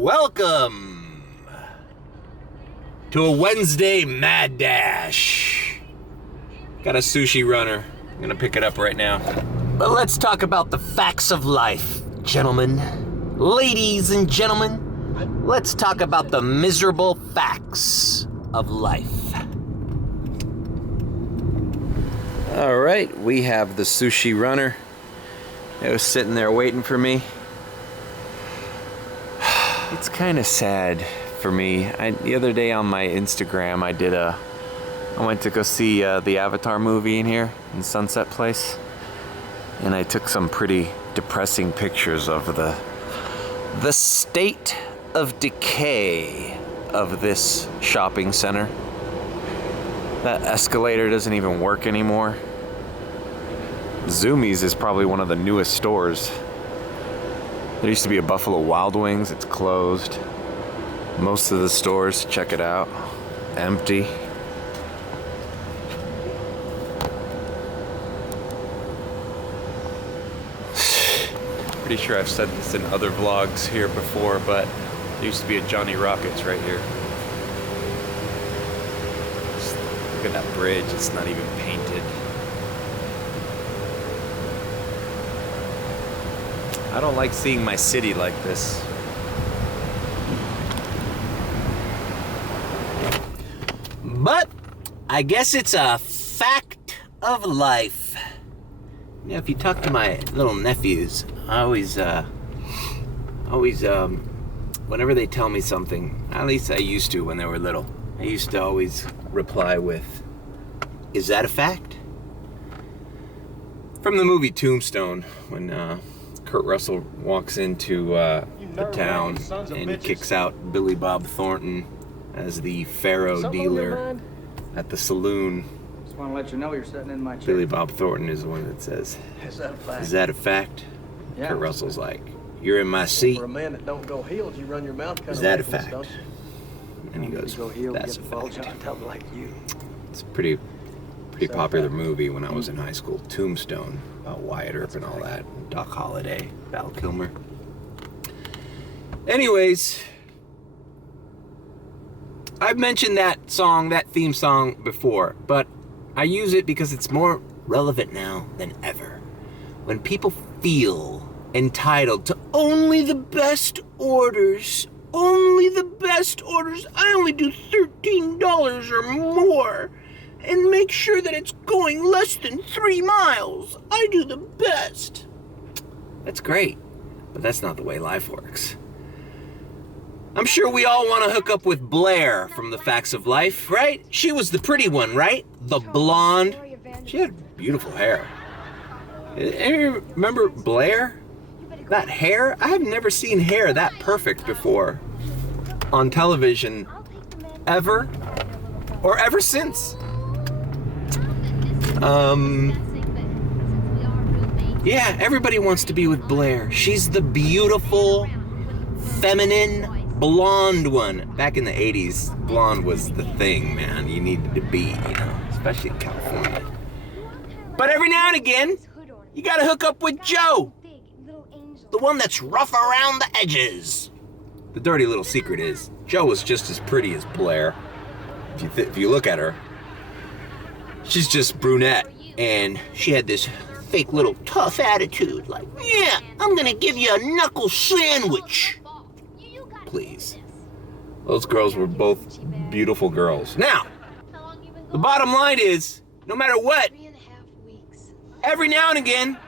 Welcome to a Wednesday Mad Dash. Got a sushi runner. I'm gonna pick it up right now. But let's talk about the facts of life, gentlemen. Ladies and gentlemen, let's talk about the miserable facts of life. All right, we have the sushi runner. It was sitting there waiting for me. It's kind of sad for me. The other day on my Instagram, I went to go see the Avatar movie in here in Sunset Place, and I took some pretty depressing pictures of the state of decay of this shopping center. That escalator doesn't even work anymore. Zoomies is probably one of the newest stores. There used to be a Buffalo Wild Wings, it's closed. Most of the stores, check it out, empty. Pretty sure I've said this in other vlogs here before, but there used to be a Johnny Rockets right here. Just look at that bridge, it's not even painted. I don't like seeing my city like this. But I guess it's a fact of life. You know, if you talk to my little nephews, I always, whenever they tell me something, at least I used to when they were little, I used to always reply with, "Is that a fact?" From the movie Tombstone, when Kurt Russell walks into the town and kicks out Billy Bob Thornton as the faro dealer at the saloon. Just want to let you know you're sitting in my chair. Billy Bob Thornton is the one that says, "Is that a fact?" "Is that a fact?" Yeah. Kurt Russell's like, "You're in my seat. For a man that don't go healed, you run your mouth. Is that a fact?" And he goes, Go healed, "That's a get the bulge fact." on top like you. It's a pretty popular movie when I was in high school. Tombstone, about Wyatt Earp and all that. Doc Holliday, Val Kilmer. Anyways, I've mentioned that song, that theme song before, but I use it because it's more relevant now than ever. When people feel entitled to only the best orders, I only do $13 or more, and make sure that it's going less than 3 miles. I do the best. That's great, but that's not the way life works. I'm sure we all want to hook up with Blair from The Facts of Life, right? She was the pretty one, right? The blonde. She had beautiful hair. Anyone remember Blair? That hair? I have never seen hair that perfect before on television ever or ever since. Yeah, everybody wants to be with Blair. She's the beautiful, feminine, blonde one. Back in the 80s, blonde was the thing, man. You needed to be, especially in California. But every now and again, you gotta hook up with Joe. The one that's rough around the edges. The dirty little secret is, Joe was just as pretty as Blair. If you look at her, she's just brunette, and she had this fake little tough attitude, like, "Yeah, I'm gonna give you a knuckle sandwich." Please. Those girls were both beautiful girls. Now, the bottom line is, no matter what, every now and again,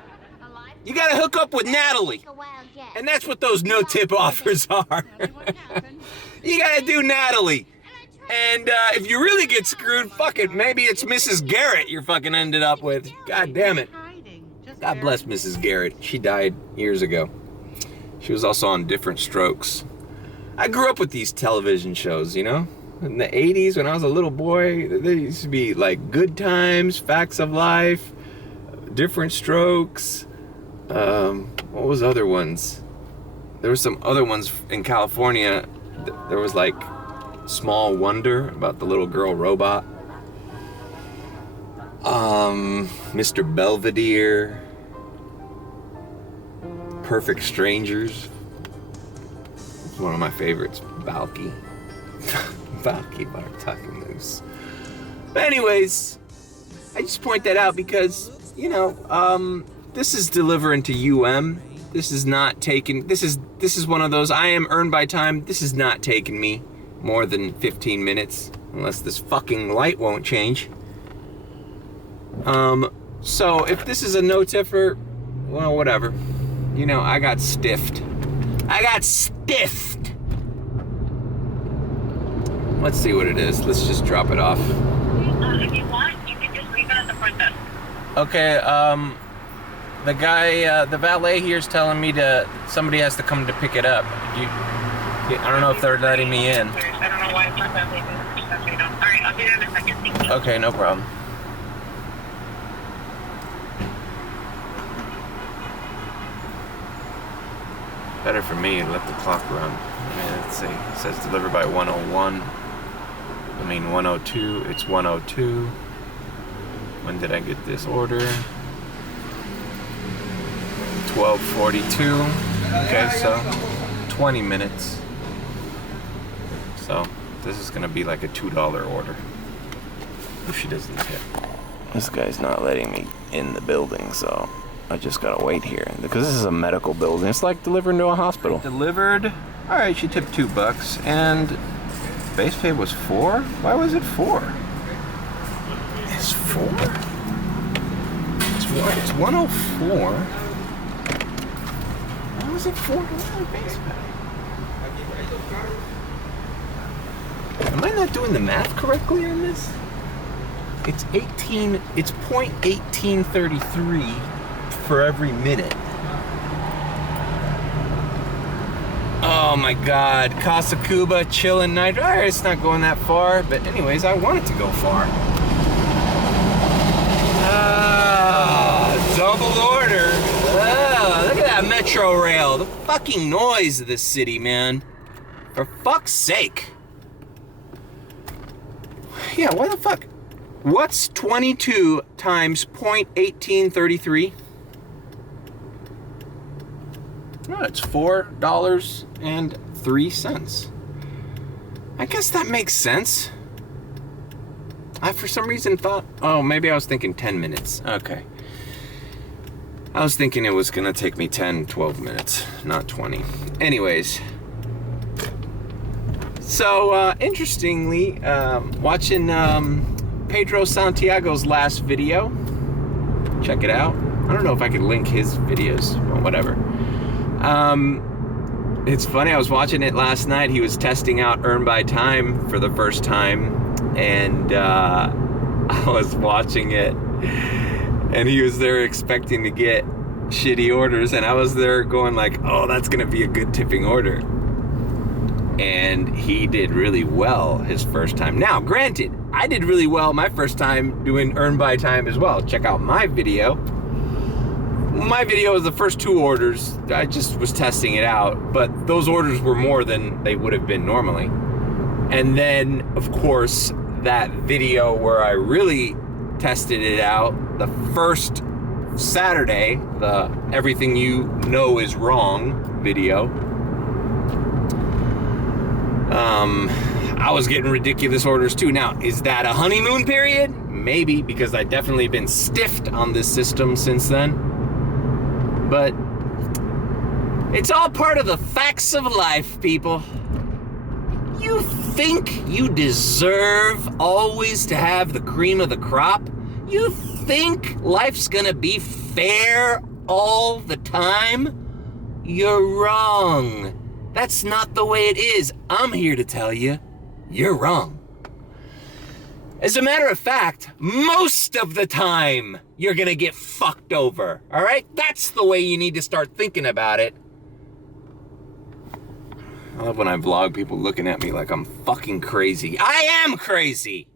you gotta hook up with Natalie. And that's what those no-tip offers are. You gotta do Natalie. And if you really get screwed, fuck it, maybe it's Mrs. Garrett you're fucking ended up with. God damn it. God bless Mrs. Garrett. She died years ago. She was also on Different Strokes. I grew up with these television shows, In the 80s, when I was a little boy, there used to be like Good Times, Facts of Life, Different Strokes. What was other ones? There were some other ones in California. There was like Small Wonder about the little girl robot. Mr. Belvedere. Perfect Strangers. one of my favorites, Balky. Balky Bartak Moose. But anyways, I just point that out because, you know, this is delivering to UM. This is not taking, this is one of those, I am earned by time. This is not taking me more than 15 minutes, unless this fucking light won't change. So if this is a no-tiffer, well, whatever. You know, I got stiffed. Let's see what it is. Let's just drop it off. If you want, you can just leave it at the front desk. Okay, the guy, the valet here is telling me somebody has to come to pick it up. I don't know if they're letting me in. I don't know why it's not that late. Alright, I'll be there in a second. Thank you. Okay, no problem. Better for me to let the clock run. Let's see. It says delivered by 101. I mean 102. It's 102. When did I get this order? 12:42. Okay, so 20 minutes. So this is gonna be like a $2 order. If she doesn't hit. This guy's not letting me in the building, so I just gotta wait here because this is a medical building. It's like delivering to a hospital. Delivered. All right, she tipped $2, and base pay was $4. Why was it $4? It's $4. It's 104. Why was it $4 base pay? Am I not doing the math correctly on this? It's 18. It's 0.1833 for every minute. Oh my God, Casa, Cuba, chillin' night. All right, it's not going that far, but anyways, I want it to go far. Double order. Look at that metro rail. The fucking noise of this city, man. For fuck's sake. Yeah, why the fuck? What's 22 times 0.1833? No, it's $4.03. I guess that makes sense. I, for some reason, thought, oh, maybe I was thinking 10 minutes. Okay. I was thinking it was gonna take me 10, 12 minutes, not 20. Anyways. So, interestingly, watching Pedro Santiago's last video. Check it out. I don't know if I could link his videos, but whatever. It's funny, I was watching it last night. He was testing out Earn by Time for the first time, and I was watching it, and he was there expecting to get shitty orders, and I was there going like, oh, that's gonna be a good tipping order. And he did really well his first time. Now, granted, I did really well my first time doing Earn by Time as well. Check out my video. My video was the first 2 orders. I just was testing it out, but those orders were more than they would have been normally. And then, of course, that video where I really tested it out, the first Saturday, the Everything You Know Is Wrong video, I was getting ridiculous orders too. Now, is that a honeymoon period? Maybe, because I've definitely been stiffed on this system since then. But it's all part of the facts of life, people. You think you deserve always to have the cream of the crop? You think life's gonna be fair all the time? You're wrong. That's not the way it is. I'm here to tell you, you're wrong. As a matter of fact, most of the time, you're gonna get fucked over, all right? That's the way you need to start thinking about it. I love when I vlog, people looking at me like I'm fucking crazy. I am crazy!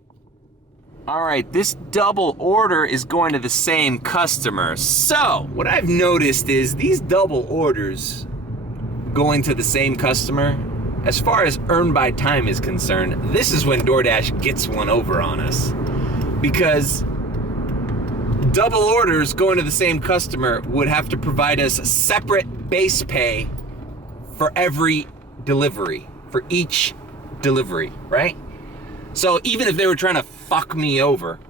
All right, this double order is going to the same customer. So, what I've noticed is these double orders going to the same customer, as far as Earn by Time is concerned, this is when DoorDash gets one over on us. Because double orders going to the same customer would have to provide us separate base pay for every delivery, for each delivery, right? So even if they were trying to fuck me over,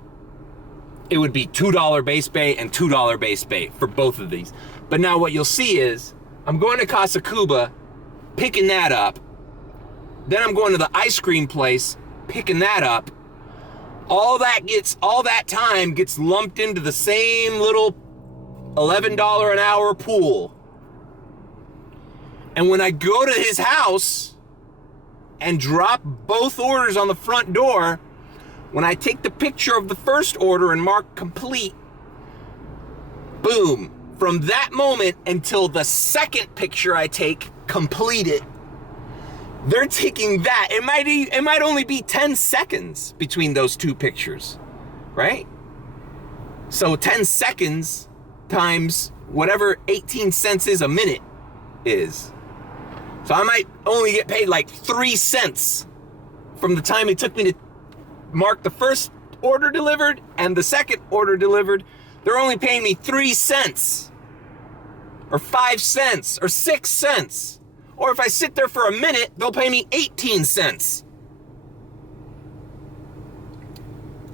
it would be $2 base pay and $2 base pay for both of these. But now what you'll see is, I'm going to Casa Cuba, picking that up. Then I'm going to the ice cream place, picking that up. All that time gets lumped into the same little $11 an hour pool. And when I go to his house and drop both orders on the front door, when I take the picture of the first order and mark complete, boom, from that moment until the second picture I take, completed, they're taking that. It might only be 10 seconds between those two pictures, right? So 10 seconds times whatever 18 cents is a minute is. So I might only get paid like 3 cents from the time it took me to mark the first order delivered and the second order delivered. They're only paying me 3 cents or 5 cents or 6 cents. Or if I sit there for a minute, they'll pay me 18 cents.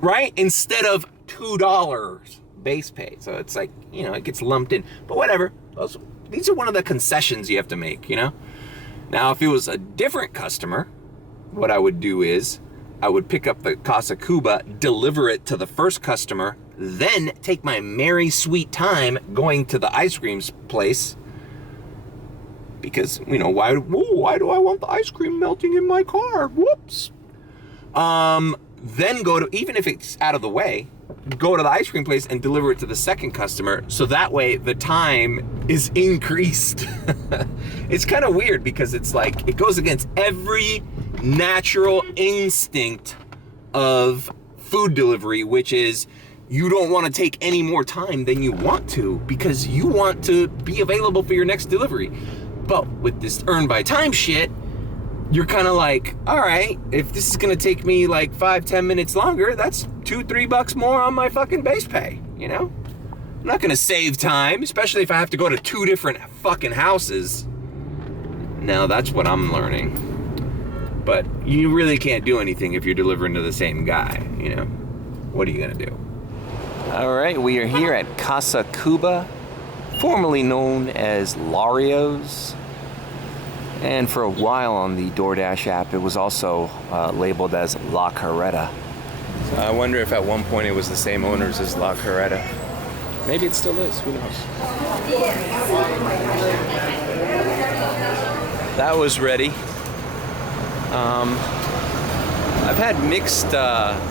Right? Instead of $2 base pay. So it's like, you know, it gets lumped in. But whatever. These are one of the concessions you have to make, you know? Now, if it was a different customer, what I would do is I would pick up the Casa Cuba, deliver it to the first customer, then take my merry sweet time going to the ice cream place. Because, you know, why do I want the ice cream melting in my car? Whoops. Then go to, even if it's out of the way, go to the ice cream place and deliver it to the second customer. So that way the time is increased. It's kind of weird because it's like, it goes against every natural instinct of food delivery, which is you don't want to take any more time than you want to because you want to be available for your next delivery. But with this earn by time shit, you're kind of like, all right, if this is going to take me like 5-10 minutes longer, that's $2-3 more on my fucking base pay, you know? I'm not going to save time, especially if I have to go to 2 different fucking houses. Now that's what I'm learning. But you really can't do anything if you're delivering to the same guy, you know? What are you going to do? All right, we are here at Casa Cuba, formerly known as Lario's. And for a while on the DoorDash app, it was also labeled as La Carreta. So I wonder if at one point it was the same owners as La Carreta. Maybe it still is, who knows? That was ready. I've had mixed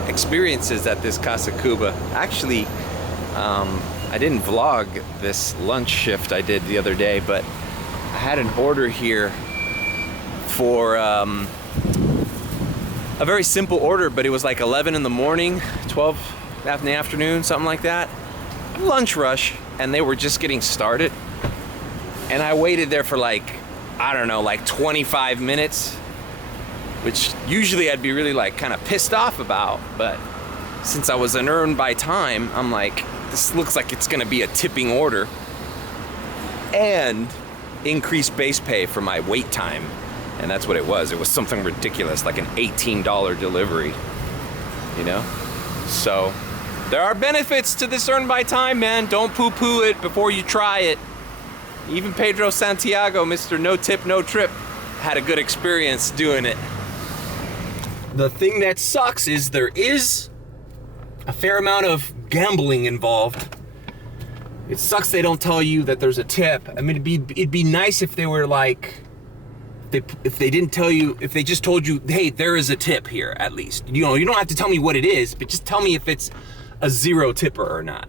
experiences at this Casa Cuba. Actually, I didn't vlog this lunch shift I did the other day, but I had an order here for a very simple order, but it was like 11 in the morning, 12 in the afternoon, something like that. Lunch rush, and they were just getting started. And I waited there for like, I don't know, like 25 minutes, which usually I'd be really like kind of pissed off about. But since I was an earn by time, I'm like, this looks like it's gonna be a tipping order and increased base pay for my wait time. And that's what it was. It was something ridiculous, like an $18 delivery, you know? So there are benefits to this earn by time, man. Don't poo-poo it before you try it. Even Pedro Santiago, Mr. No Tip, No Trip, had a good experience doing it. The thing that sucks is there is a fair amount of gambling involved. It sucks they don't tell you that there's a tip. I mean, it'd be nice if they were like, if they didn't tell you, if they just told you, hey, there is a tip here at least. You know, you don't have to tell me what it is, but just tell me if it's a zero tipper or not.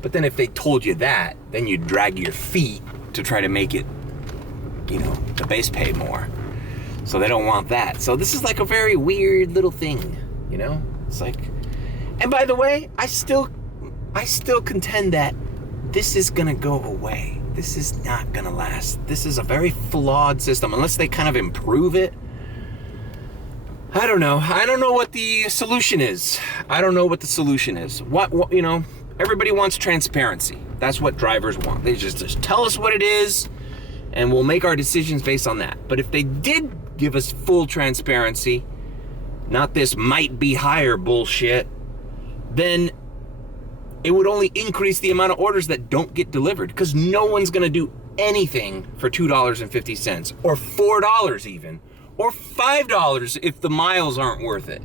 But then if they told you that, then you drag your feet to try to make it, you know, the base pay more. So they don't want that. So this is like a very weird little thing, you know? It's like, and by the way, I still contend that this is gonna go away. This is not gonna last. This is a very flawed system, unless they kind of improve it. I don't know. I don't know what the solution is. I don't know what the solution is. What you know, everybody wants transparency. That's what drivers want. They just tell us what it is, and we'll make our decisions based on that. But if they did give us full transparency, not this might be higher bullshit, then it would only increase the amount of orders that don't get delivered, because no one's gonna do anything for $2.50 or $4 even, or $5 if the miles aren't worth it,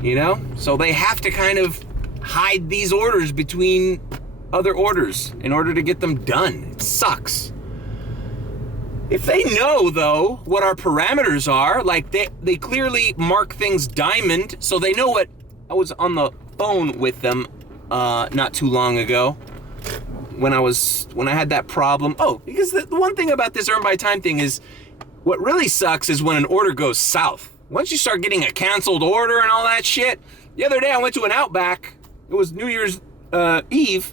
you know? So they have to kind of hide these orders between other orders in order to get them done. It sucks. If they know, though, what our parameters are, like they clearly mark things diamond, so they know what. I was on the phone with them not too long ago when I had that problem. Oh, because the one thing about this earn by time thing is, what really sucks is when an order goes south. Once you start getting a canceled order and all that shit. The other day I went to an Outback. It was New Year's Eve.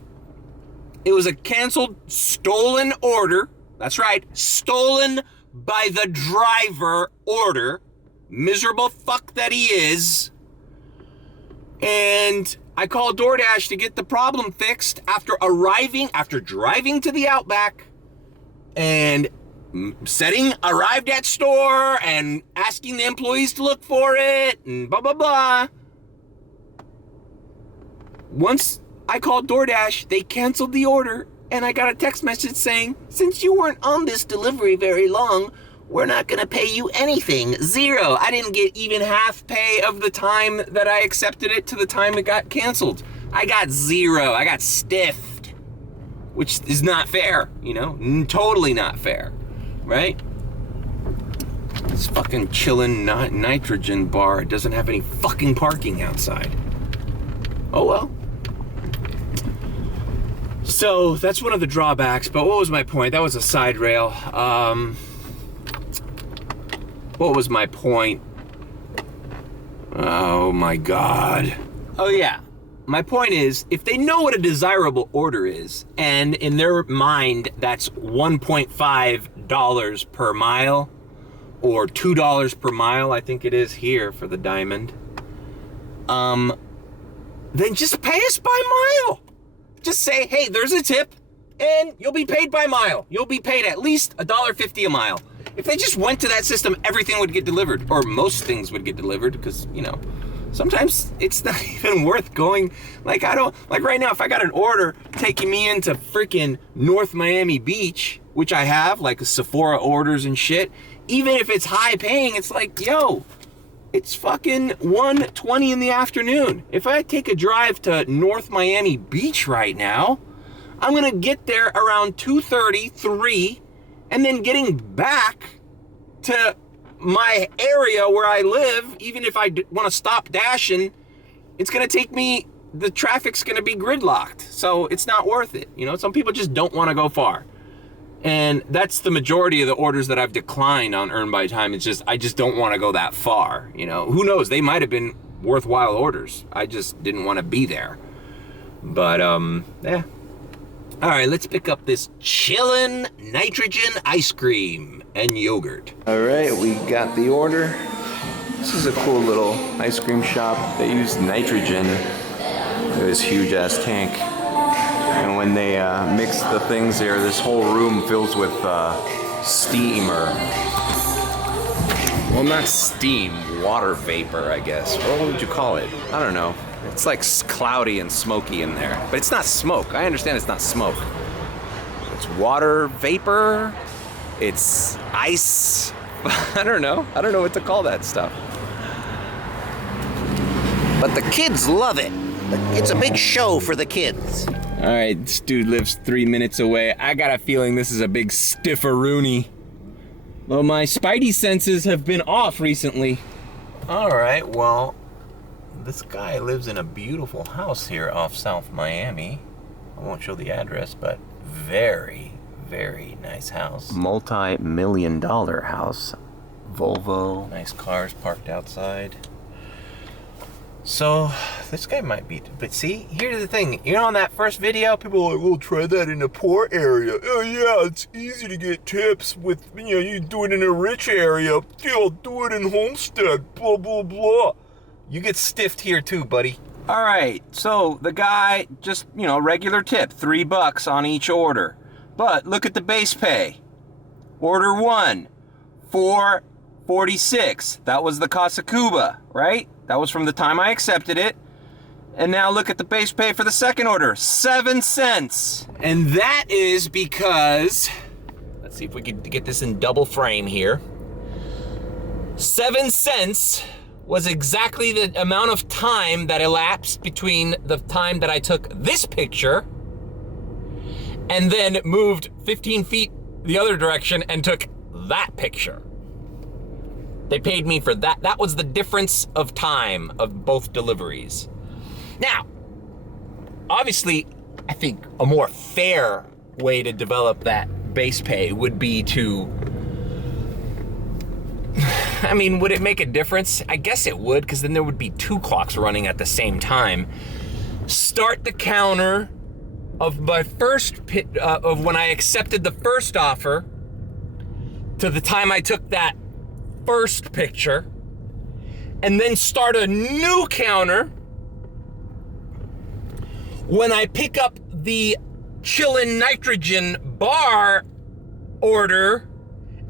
It was a canceled, stolen order. That's right, stolen by the driver order. Miserable fuck that he is. And I called DoorDash to get the problem fixed after driving to the Outback and arrived at store and asking the employees to look for it and blah, blah, blah. Once I called DoorDash, they canceled the order, and I got a text message saying, since you weren't on this delivery very long, we're not gonna pay you anything. Zero. I didn't get even half pay of the time that I accepted it to the time it got canceled. I got zero. I got stiffed, which is not fair, you know? Totally not fair, right? This fucking chillin' nitrogen bar doesn't have any fucking parking outside. Oh well. So that's one of the drawbacks, but what was my point? That was a side rail. What was my point? Oh my God. Oh yeah. My point is, if they know what a desirable order is, and in their mind that's $1.5 per mile, or $2 per mile, I think it is here for the diamond, then just pay us by mile. Just say, hey, there's a tip, and you'll be paid by mile. You'll be paid at least $1.50 a mile. If they just went to that system, everything would get delivered, or most things would get delivered, because, you know, sometimes it's not even worth going. Like right now, if I got an order taking me into freaking North Miami Beach, which I have, like Sephora orders and shit, even if it's high paying, it's like, yo, it's fucking 1:20 in the afternoon. If I take a drive to North Miami Beach right now, I'm gonna get there around 2:30, 3, and then getting back to my area where I live, even if I want to stop dashing, it's gonna take me, the traffic's gonna be gridlocked. So it's not worth it. You know, some people just don't want to go far. And that's the majority of the orders that I've declined on Earn by Time. It's just, I just don't want to go that far. You know, who knows? They might have been worthwhile orders. I just didn't want to be there. But, yeah. All right, let's pick up this chillin' nitrogen ice cream and yogurt. All right, we got the order. This is a cool little ice cream shop. They use nitrogen. Look at this huge ass tank. And when they mix the things there, this whole room fills with steam, or, well, not steam, water vapor, I guess. What would you call it? I don't know. It's like cloudy and smoky in there, but it's not smoke. I understand it's not smoke. It's water vapor. It's ice. I don't know. I don't know what to call that stuff. But the kids love it. It's a big show for the kids. All right, this dude lives 3 minutes away. I got a feeling this is a big stifferoonie. Well, my spidey senses have been off recently. All right, well, this guy lives in a beautiful house here off South Miami. I won't show the address, but very, very nice house. Multi-million-dollar house. Volvo. Nice cars parked outside. So, this guy might be, but see, here's the thing. You know, on that first video, people are like, we'll try that in a poor area. Oh yeah, it's easy to get tips with, you know, you do it in a rich area. You'll do it in Homestead, blah, blah, blah. You get stiffed here too, buddy. All right, so the guy, just, you know, regular tip, $3 on each order. But look at the base pay. Order 1, 4.46. That was the Casa Cuba, right? That was from the time I accepted it. And now look at the base pay for the second order, 7 cents. And that is because, let's see if we can get this in double frame here. 7 cents was exactly the amount of time that elapsed between the time that I took this picture and then moved 15 feet the other direction and took that picture. They paid me for that. That was the difference of time of both deliveries. Now, obviously, I think a more fair way to develop that base pay would be to, I mean, would it make a difference? I guess it would, because then there would be 2 clocks running at the same time. Start the counter of my first of when I accepted the first offer to the time I took that first picture, and then start a new counter when I pick up the chillin' nitrogen bar order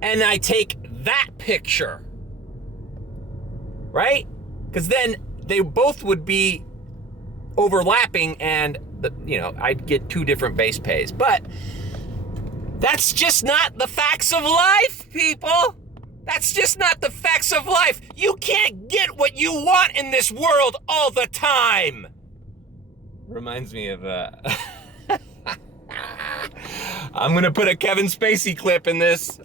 and I take that picture, right? Because then they both would be overlapping and, I'd get 2 different base pays. But that's just not the facts of life, people. That's just not the facts of life. You can't get what you want in this world all the time. Reminds me of, I'm gonna put a Kevin Spacey clip in this.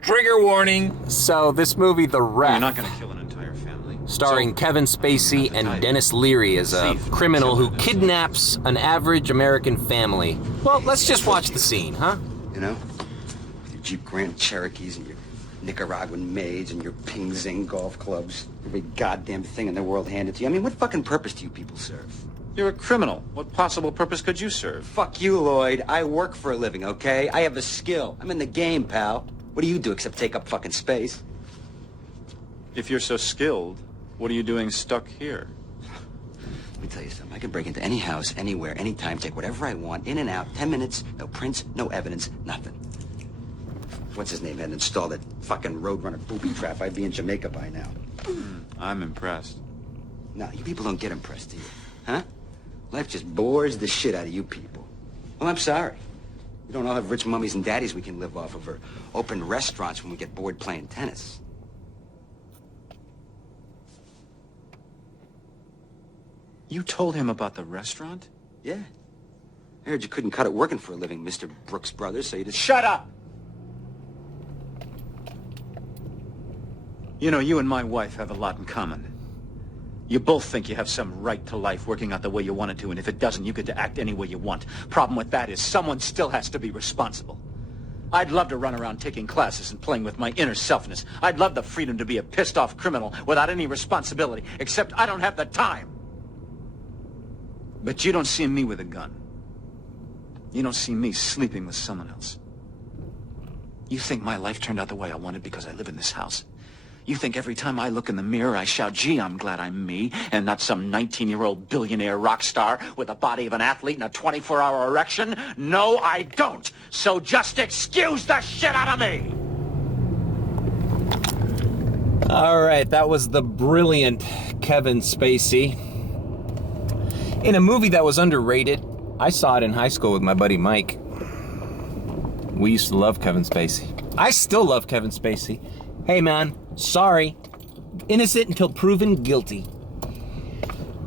Trigger warning. So this movie, The Ref. You're not gonna kill an entire family. Starring Kevin Spacey and Dennis Leary as a criminal who kidnaps an average American family. Well, let's just watch the scene, huh? You know? Your Jeep Grand Cherokees and your Nicaraguan maids and your Ping Zing golf clubs. Every goddamn thing in the world handed to you. I mean, what fucking purpose do you people serve? You're a criminal. What possible purpose could you serve? Fuck you, Lloyd. I work for a living, okay? I have a skill. I'm in the game, pal. What do you do except take up fucking space? If you're so skilled, what are you doing stuck here? Let me tell you something. I can break into any house, anywhere, anytime, take whatever I want, in and out, 10 minutes, no prints, no evidence, nothing. What's his name hadn't installed that fucking Roadrunner booby trap, I'd be in Jamaica by now. I'm impressed. No, you people don't get impressed, do you? Huh? Life just bores the shit out of you people. Well, I'm sorry. We don't all have rich mummies and daddies we can live off of, or open restaurants when we get bored playing tennis. You told him about the restaurant? Yeah. I heard you couldn't cut it working for a living, Mr. Brooks Brothers, so you just... Shut up! You know, you and my wife have a lot in common. You both think you have some right to life working out the way you want it to, and if it doesn't, you get to act any way you want. Problem with that is someone still has to be responsible. I'd love to run around taking classes and playing with my inner selfness. I'd love the freedom to be a pissed-off criminal without any responsibility, except I don't have the time. But you don't see me with a gun. You don't see me sleeping with someone else. You think my life turned out the way I wanted because I live in this house? You think every time I look in the mirror, I shout, gee, I'm glad I'm me, and not some 19-year-old billionaire rock star with the body of an athlete and a 24-hour erection? No, I don't. So just excuse the shit out of me. All right, that was the brilliant Kevin Spacey. In a movie that was underrated, I saw it in high school with my buddy Mike. We used to love Kevin Spacey. I still love Kevin Spacey. Hey man, sorry. Innocent until proven guilty.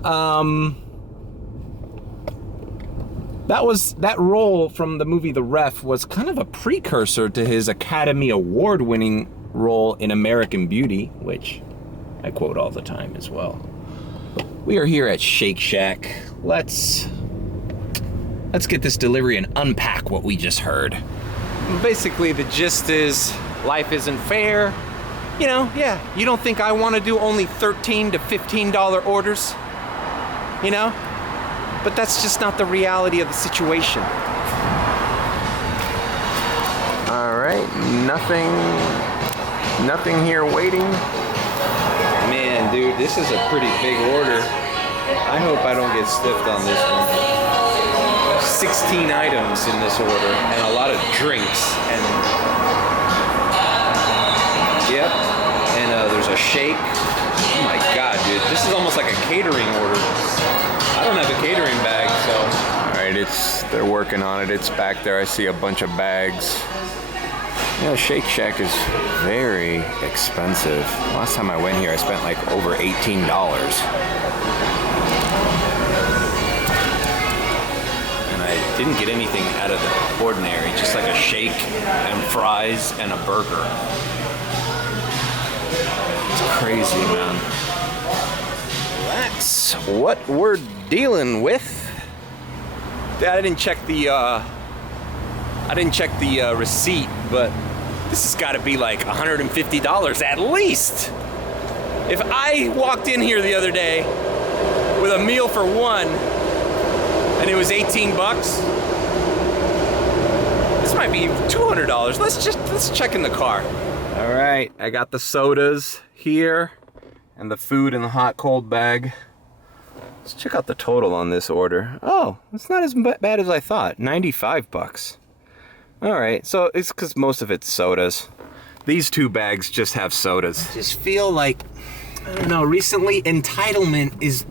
That role from the movie The Ref was kind of a precursor to his Academy Award-winning role in American Beauty, which I quote all the time as well. We are here at Shake Shack. Let's get this delivery and unpack what we just heard. Basically, the gist is life isn't fair. You know, yeah, you don't think I want to do only $13 to $15 orders? You know? But that's just not the reality of the situation. All right, nothing here waiting. Man, dude, this is a pretty big order. I hope I don't get stiffed on this one. 16 items in this order, and a lot of drinks, and yep, and there's a shake. Oh my god, dude, this is almost like a catering order. I don't have a catering bag, so. All right, they're working on it. It's back there. I see a bunch of bags. Yeah, Shake Shack is very expensive. Last time I went here, I spent like over $18. Didn't get anything out of the ordinary, just like a shake and fries and a burger. It's crazy, man. That's what we're dealing with. I didn't check the receipt, but this has got to be like $150 at least. If I walked in here the other day with a meal for one, and it was 18 bucks. This might be $200. Let's check in the car. All right, I got the sodas here and the food in the hot cold bag. Let's check out the total on this order. Oh, it's not as bad as I thought. 95 bucks. All right, so it's because most of it's sodas. These two bags just have sodas. I just feel like, I don't know, recently entitlement is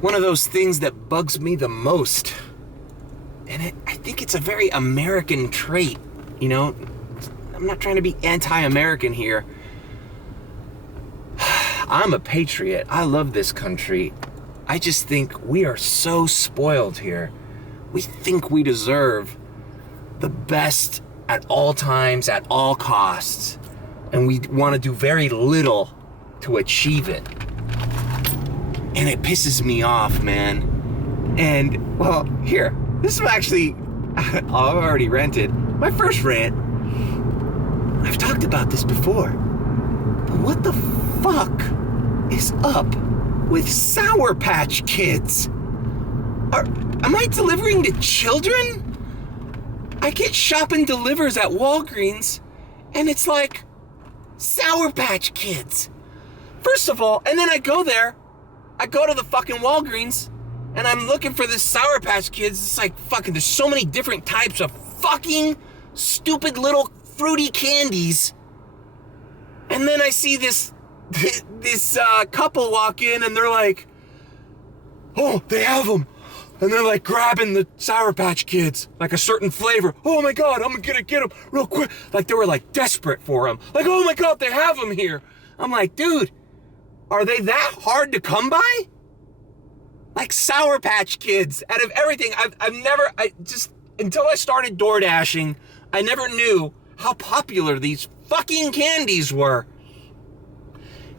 one of those things that bugs me the most. And I think it's a very American trait, you know? I'm not trying to be anti-American here. I'm a patriot. I love this country. I just think we are so spoiled here. We think we deserve the best at all times, at all costs. And we want to do very little to achieve it. And it pisses me off, man. And, well, here. This is actually, I've already ranted. My first rant. I've talked about this before. But what the fuck is up with Sour Patch Kids? Am I delivering to children? I get shop and delivers at Walgreens, and it's like Sour Patch Kids. First of all, and then I go there, I go to the fucking Walgreens, and I'm looking for this Sour Patch Kids. It's like fucking, there's so many different types of fucking stupid little fruity candies. And then I see this couple walk in, and they're like, oh, they have them. And they're like grabbing the Sour Patch Kids, like a certain flavor. Oh my God, I'm gonna get them real quick. Like they were like desperate for them. Like, oh my God, they have them here. I'm like, dude, are they that hard to come by? Like Sour Patch Kids, out of everything, until I started door dashing, I never knew how popular these fucking candies were.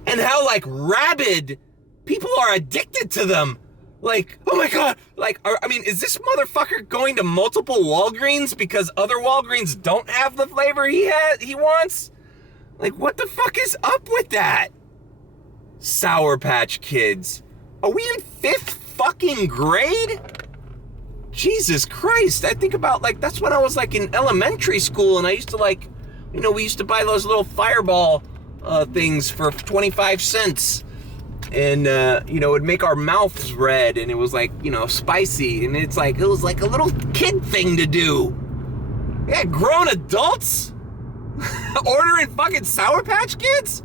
And how like rabid people are addicted to them. Like, oh my God, like, I mean, is this motherfucker going to multiple Walgreens because other Walgreens don't have the flavor he wants? Like, what the fuck is up with that? Sour Patch Kids. Are we in 5th fucking grade? Jesus Christ. I think about, like, that's when I was, like, in elementary school, and I used to, like, you know, we used to buy those little Fireball things for 25 cents. And, you know, it'd make our mouths red, and it was, like, you know, spicy, and it was like a little kid thing to do. Yeah, grown adults ordering fucking Sour Patch Kids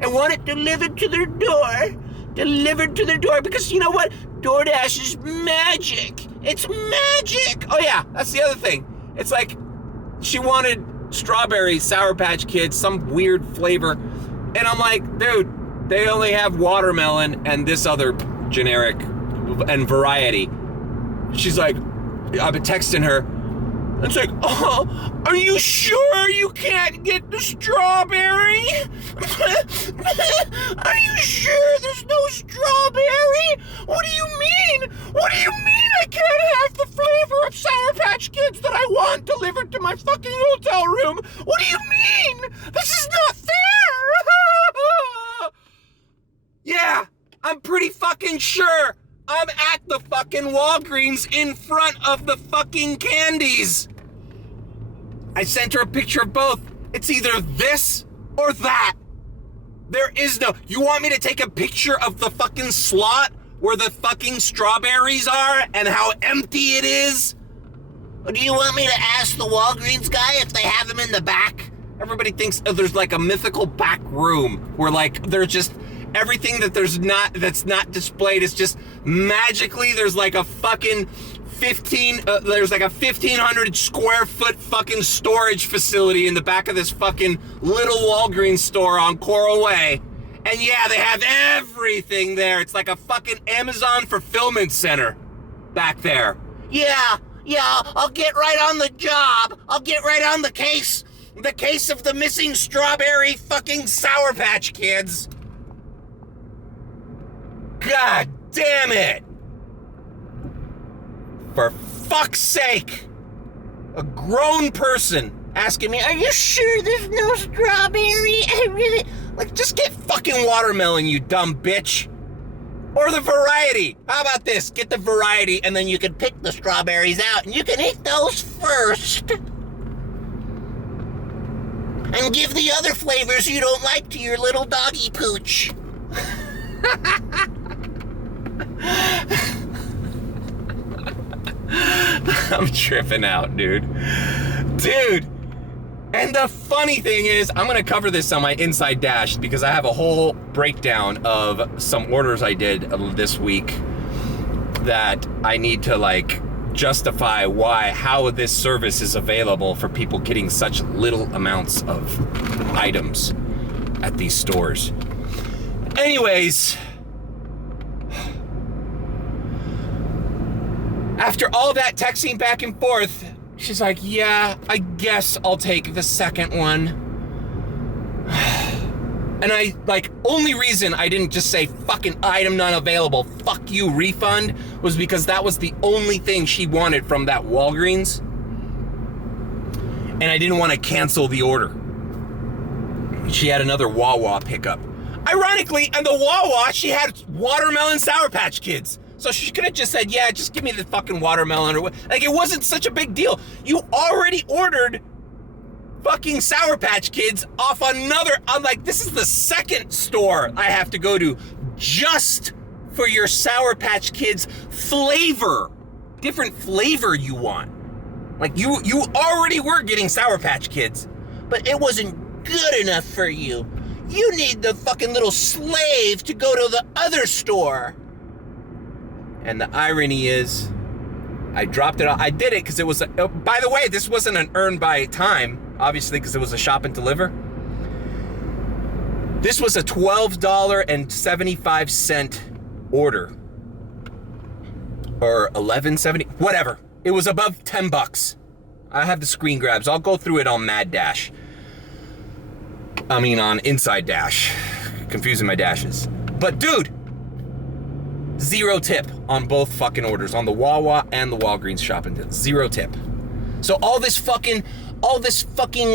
and want it delivered to their door. Delivered to their door, because you know what? DoorDash is magic. It's magic. Oh yeah, that's the other thing. It's like she wanted strawberry Sour Patch Kids, some weird flavor, and I'm like, dude, they only have watermelon and this other generic and variety. She's like, I've been texting her. It's like, oh, are you sure you can't get the strawberry? Are you sure there's no strawberry? What do you mean? What do you mean I can't have the flavor of Sour Patch Kids that I want delivered to my fucking hotel room? What do you mean? This is not fair! Yeah, I'm pretty fucking sure I'm at the fucking Walgreens in front of the fucking candies. I sent her a picture of both. It's either this or that. There is no... You want me to take a picture of the fucking slot where the fucking strawberries are and how empty it is? Or do you want me to ask the Walgreens guy if they have them in the back? Everybody thinks there's like a mythical back room where like there's just everything that's not displayed is just magically there's like a fucking 1,500 square foot fucking storage facility in the back of this fucking little Walgreens store on Coral Way. And yeah, they have everything there. It's like a fucking Amazon fulfillment center back there. Yeah, I'll get right on the job. I'll get right on the case. The case of the missing strawberry fucking Sour Patch Kids. God damn it. For fuck's sake. A grown person asking me, are you sure there's no strawberry? I really... Like, just get fucking watermelon, you dumb bitch. Or the variety. How about this? Get the variety and then you can pick the strawberries out and you can eat those first. And give the other flavors you don't like to your little doggy pooch. I'm tripping out, dude. And the funny thing is, I'm gonna cover this on my Inside Dash because I have a whole breakdown of some orders I did this week that I need to like justify how this service is available for people getting such little amounts of items at these stores. Anyways, after all that texting back and forth, she's like, yeah, I guess I'll take the second one. And I, like, only reason I didn't just say fucking item not available, fuck you, refund, was because that was the only thing she wanted from that Walgreens. And I didn't want to cancel the order. She had another Wawa pickup. Ironically, in the Wawa, she had watermelon Sour Patch Kids. So she could have just said, yeah, just give me the fucking watermelon or what. Like, it wasn't such a big deal. You already ordered fucking Sour Patch Kids off another. I'm like, this is the second store I have to go to just for your Sour Patch Kids flavor. Different flavor you want. Like, you already were getting Sour Patch Kids, but it wasn't good enough for you. You need the fucking little slave to go to the other store. And the irony is, I dropped it off. I did it because it was, by the way, this wasn't an earn by time, obviously, because it was a shop and deliver. This was a $12.75 order. Or $11.70, whatever. It was above $10. I have the screen grabs. I'll go through it on Mad Dash. I mean, on Inside Dash. Confusing my dashes. But dude, 0 tip on both fucking orders, on the Wawa and the Walgreens shopping deal. 0 tip. So all this fucking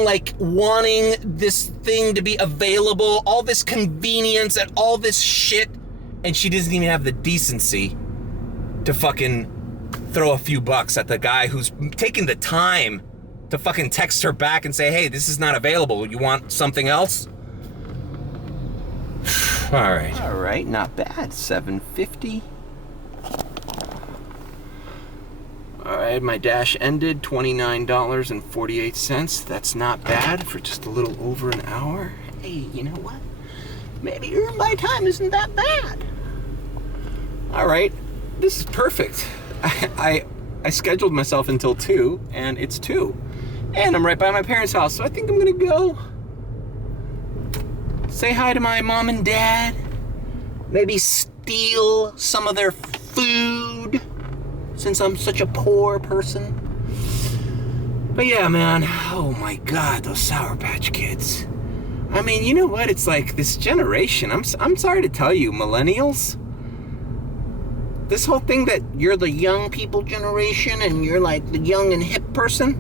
like wanting this thing to be available, all this convenience and all this shit, and she doesn't even have the decency to fucking throw a few bucks at the guy who's taking the time to fucking text her back and say, hey, this is not available. You want something else? All right, not bad. $7.50. All right, my dash ended $29.48. That's not bad for just a little over an hour. Hey, you know what? Maybe earn by time isn't that bad. All right, this is perfect. I scheduled myself until 2, and it's 2. And I'm right by my parents' house, so I think I'm gonna go say hi to my mom and dad. Maybe steal some of their food, since I'm such a poor person. But yeah, man, oh my God, those Sour Patch Kids. I mean, you know what? It's like this generation, I'm sorry to tell you, millennials, this whole thing that you're the young people generation and you're like the young and hip person,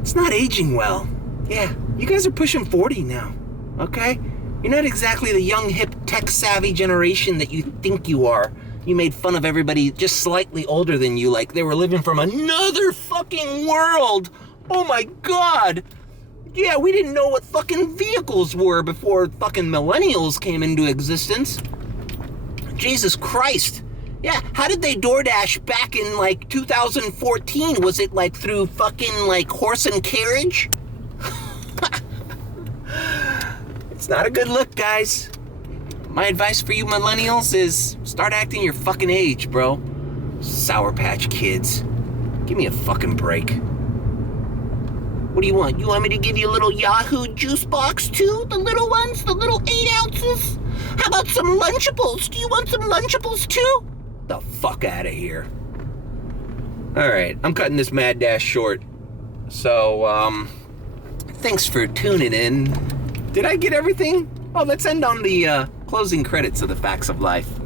it's not aging well. Yeah, you guys are pushing 40 now, okay? You're not exactly the young, hip, tech-savvy generation that you think you are. You made fun of everybody just slightly older than you, like they were living from another fucking world. Oh my God. Yeah, we didn't know what fucking vehicles were before fucking millennials came into existence. Jesus Christ. Yeah, how did they DoorDash back in like 2014? Was it like through fucking like horse and carriage? It's not a good look, guys. My advice for you millennials is start acting your fucking age, bro. Sour Patch Kids. Give me a fucking break. What do you want? You want me to give you a little Yahoo juice box too? The little ones? The little 8 ounces? How about some Lunchables? Do you want some Lunchables too? The fuck out of here. Alright, I'm cutting this mad dash short. So, thanks for tuning in. Did I get everything? Oh, let's end on the closing credits of The Facts of Life.